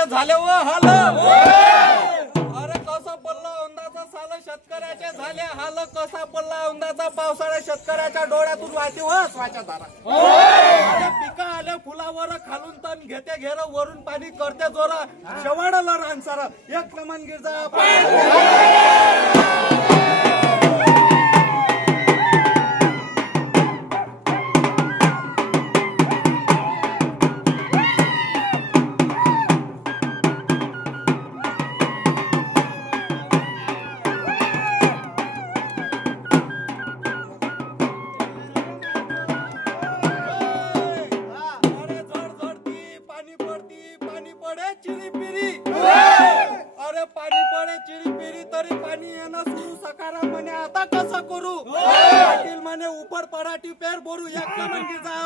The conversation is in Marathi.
शेतकऱ्याचे झाले व हाल अरे कसं पडलं औंधाचा साल शेतकऱ्याचे झाले हाल कसा पडला औंधाचा पावसाळा शेतकऱ्याच्या डोळ्यातून वाहते वाच्या धारा पिका आले फुलावर खालून तण घेते घेर वरून पाणी करते जोरा शेवाडलं रानसार एक नमन गिरजा तरी पाणी येणं सुरू सकारा म्हणे आता कसं करू पाटील म्हणे उपर पराठी पेर बोरू एक नमन गिरजा